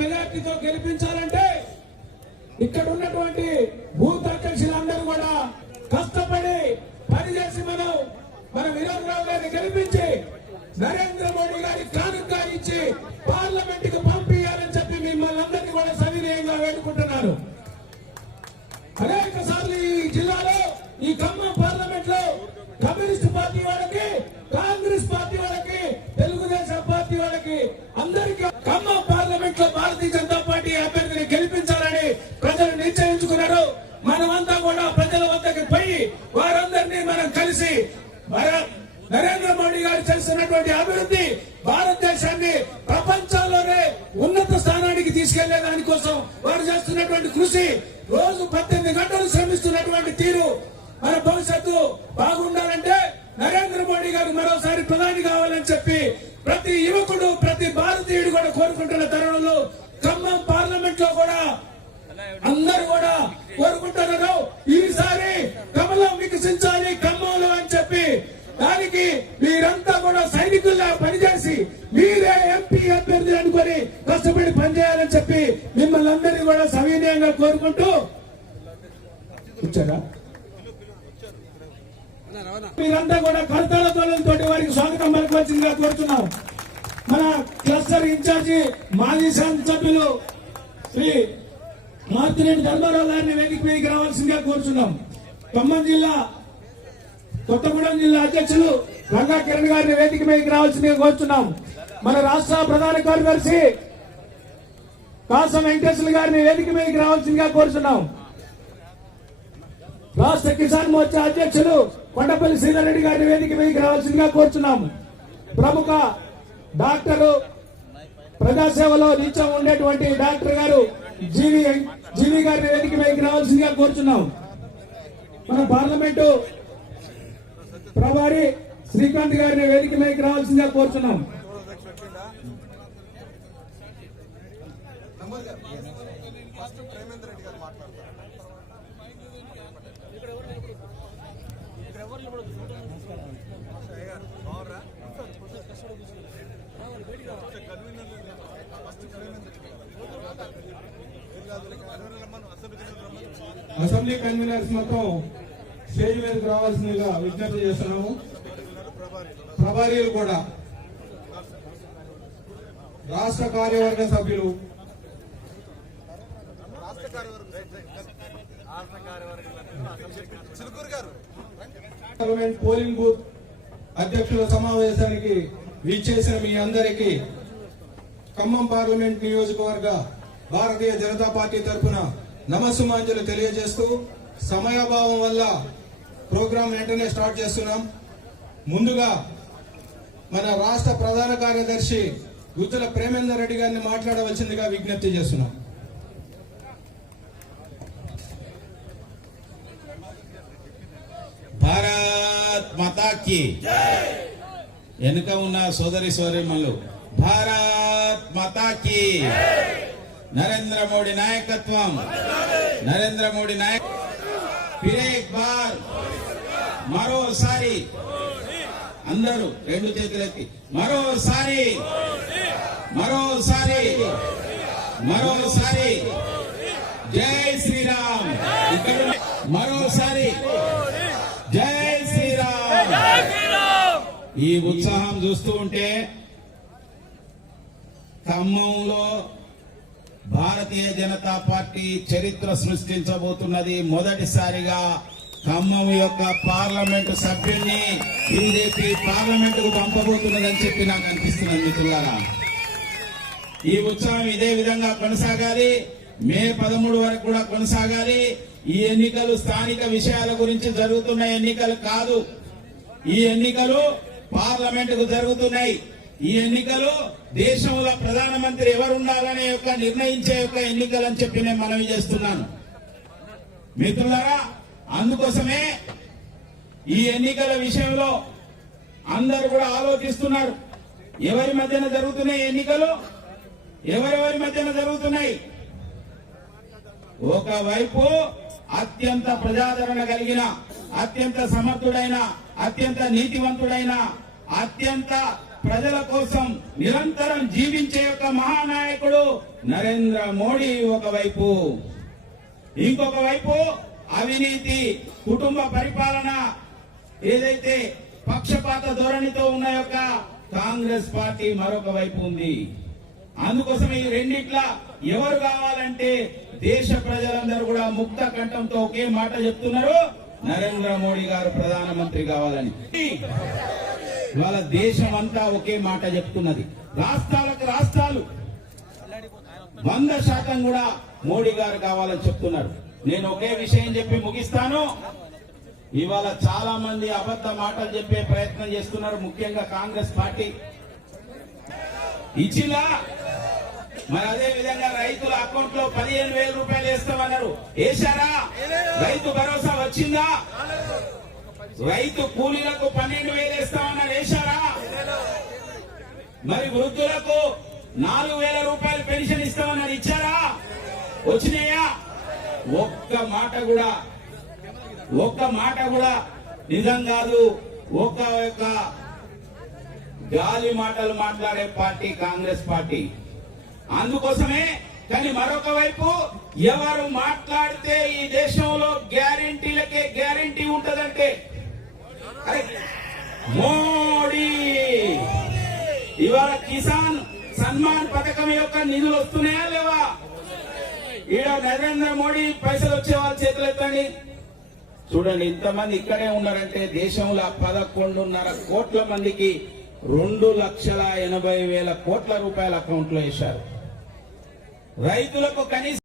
మెజార్టీతో గెలిపించాలంటే ఇక్కడ ఉన్నటువంటి బూత్ అధ్యక్షులందరూ కూడా కష్టపడి పనిచేసి మనం మన వినోదరావు గారిని గెలిపించి నరేంద్ర మోడీ గారి కానుక ఇచ్చి పార్లమెంట్కు పంపించాలని చెప్పి మిమ్మల్ని అందరినీ కూడా సవినయంగా వేడుకుంటున్నారు అనేక కూడా ప్రజల వద్దకు పోయి వారందరినీ మనం కలిసి నరేంద్ర మోడీ గారు చేస్తున్నటువంటి అభివృద్ధి భారతదేశాన్ని ప్రపంచంలోనే ఉన్నత స్థానానికి తీసుకెళ్ళే దానికోసం వారు చేస్తున్నటువంటి కృషి రోజు పద్దెనిమిది గంటలు శ్రమిస్తున్నటువంటి తీరు. మన భవిష్యత్తు బాగుండాలంటే నరేంద్ర మోడీ గారు మరోసారి ప్రధాని కావాలని చెప్పి ప్రతి యువకుడు ప్రతి భారతీయుడు కూడా కోరుకుంటున్న తరుణంలో ఖమ్మం పార్లమెంట్లో కూడా అందరూ కూడా కోరుకుంటున్నారు. ఈసారి కమలం వికసించాలి ఖమ్మంలో అని చెప్పి దానికి మీరంతా కూడా సైనికుల్లా పనిచేసి మీరే ఎంపీ అభ్యర్థి అనుకొని కష్టపడి పనిచేయాలని చెప్పి మిమ్మల్ని అందరినీ కూడా సవినయంగా కోరుకుంటూ ఇచ్చారా మీరంతా కూడా కర్తాల తోటి వారికి స్వాగతం పలకవలసిందిగా కోరుతున్నాం. మన క్లస్టర్ ఇన్ఛార్జి మాజీ శాంతి సభ్యులు శ్రీ మార్తిరెడ్డి ధర్మారావు గారిని వేదిక మీదకి రావాల్సిందిగా కోరుచున్నాం. ఖమ్మం జిల్లా కొత్తగూడెం జిల్లా అధ్యక్షులు రంగా కిరణ్ గారిని వేదిక మీదకి రావాల్సిందిగా కోరుచున్నాం. మన రాష్ట్ర ప్రధాన కార్యదర్శి కాసం వెంకటేశ్వర గారిని వేదిక మీదకి రావాల్సిందిగా కోరుచున్నాం. రాష్ట్ర కిసాన్ మోర్చా అధ్యక్షులు కొండపల్లి శ్రీధర్రెడ్డి గారిని వేదిక మీదకి రావాల్సిందిగా కోరుచున్నాం. ప్రముఖ డాక్టరు ప్రజాసేవలో నిత్యం ఉండేటువంటి డాక్టర్ గారు జీవి జీవి గారిని వేదిక పైకి రావాల్సిందిగా కోరుచున్నాం మన పార్లమెంటు ప్రభారి శ్రీకాంత్ గారిని వేదిక మీదకి రావాల్సిందిగా కోరుచున్నాం అసెంబ్లీ కన్వీనర్స్ మొత్తం స్టేజ్ మీదకి రావాల్సిందిగా విజ్ఞప్తి చేస్తున్నాము. ప్రభారీలు కూడా. రాష్ట్ర కార్యవర్గ సభ్యులు. పార్లమెంట్ పోలింగ్ బూత్ అధ్యక్షుల సమావేశానికి విచ్చేసిన మీ అందరికీ ఖమ్మం పార్లమెంట్ నియోజకవర్గ భారతీయ జనతా పార్టీ తరఫున నమస్సుమాంజలు తెలియజేస్తూ సమయాభావం వల్ల ప్రోగ్రాం వెంటనే స్టార్ట్ చేస్తున్నాం. ముందుగా మన రాష్ట్ర ప్రధాన కార్యదర్శి గుజ్జల ప్రేమేందర్ రెడ్డి గారిని మాట్లాడవలసిందిగా విజ్ఞప్తి చేస్తున్నాం. భారత్ మాతాకి. వెనుక ఉన్న సోదరి సోదరిమ్మలు భారత్ మాతాకి. నరేంద్ర మోడీ నాయకత్వం. నరేంద్ర మోడీ నాయకత్వం ఫిర్ బార్. మరోసారి అందరూ రెండు చేతులెత్తి మరోసారి మరోసారి మరోసారి. జై శ్రీరామ్. ఇక్కడ మరోసారి జై శ్రీరామ్. ఈ ఉత్సాహం చూస్తూ ఉంటే ఖమ్మంలో భారతీయ జనతా పార్టీ చరిత్ర సృష్టించబోతున్నది మొదటిసారిగా ఖమ్మం యొక్క పార్లమెంటు సభ్యుల్ని బీజేపీ పార్లమెంటుకు పంపబోతున్నదని చెప్పి నాకు అనిపిస్తున్నది మిత్రులారా. ఈ ఉత్సవం ఇదే విధంగా కొనసాగాలి. మే పదమూడు వరకు కూడా కొనసాగాలి. ఈ ఎన్నికలు స్థానిక విషయాల గురించి జరుగుతున్న ఎన్నికలు కాదు. ఈ ఎన్నికలు పార్లమెంటుకు జరుగుతున్నాయి. ఈ ఎన్నికలు దేశంలో ప్రధానమంత్రి ఎవరు ఉండాలనే యొక్క నిర్ణయించే యొక్క ఎన్నికలు అని చెప్పి నేను మనవి చేస్తున్నాను. మిత్రులారా అందుకోసమే ఈ ఎన్నికల విషయంలో అందరు కూడా ఆలోచిస్తున్నారు. ఎవరి మధ్యన జరుగుతున్నాయి ఎన్నికలు? ఎవరెవరి మధ్యన జరుగుతున్నాయి? ఒకవైపు అత్యంత ప్రజాదరణ కలిగిన అత్యంత సమర్థుడైన అత్యంత నీతివంతుడైన అత్యంత ప్రజల కోసం నిరంతరం జీవించే యొక్క మహానాయకుడు నరేంద్ర మోడీ ఒకవైపు. ఇంకొక వైపు అవినీతి కుటుంబ పరిపాలన ఏదైతే పక్షపాత ధోరణితో ఉన్న యొక్క కాంగ్రెస్ పార్టీ మరొక వైపు ఉంది. అందుకోసం ఈ రెండిట్ల ఎవరు కావాలంటే దేశ ప్రజలందరూ కూడా ముక్త కంఠంతో ఒకే మాట చెప్తున్నారు. నరేంద్ర మోడీ గారు ప్రధానమంత్రి కావాలని. ఇవాళ దేశం అంతా ఒకే మాట చెప్తున్నది. రాష్ట్రాలకు రాష్ట్రాలు. వంద శాతం కూడా మోడీ గారు కావాలని చెప్తున్నారు. నేను ఒకే విషయం చెప్పి ముగిస్తాను. ఇవాళ చాలా మంది అబద్ధ మాటలు చెప్పే ప్రయత్నం చేస్తున్నారు ముఖ్యంగా కాంగ్రెస్ పార్టీ. ఇచ్చిందా మరి అదే విధంగా రైతుల అకౌంట్లో పదిహేను వేల రూపాయలు వేస్తామన్నారు. వేశారా? రైతు భరోసా వచ్చిందా? రైతు కూలీలకు పన్నెండు వేలు వేస్తామన్నారు వేశారా మరి వృద్ధులకు నాలుగు వేల రూపాయలు పెన్షన్ ఇస్తామన్నారు ఇచ్చారా? వచ్చినాయా? ఒక్క మాట కూడా ఒక్క మాట కూడా నిజం కాదు. ఒక్క యొక్క గాలి మాటలు మాట్లాడే పార్టీ కాంగ్రెస్ పార్టీ. అందుకోసమే కానీ మరొక వైపు ఎవరు మాట్లాడితే ఈ దేశంలో గ్యారంటీలకే గ్యారంటీ ఉంటదంటే మోడీ! ఇవాళ కిసాన్ సన్మాన్ పథకం యొక్క నిధులు వస్తున్నాయా లేవా? ఈడ నరేంద్ర మోడీ పైసలు వచ్చే వాళ్ళ చేతులు ఎత్తండి. చూడండి ఇంతమంది ఇక్కడే ఉన్నారంటే దేశంలో పదకొండున్నర కోట్ల మందికి రెండు లక్షల ఎనభై వేల కోట్ల రూపాయల అకౌంట్లో వేశారు. రైతులకు కనీసం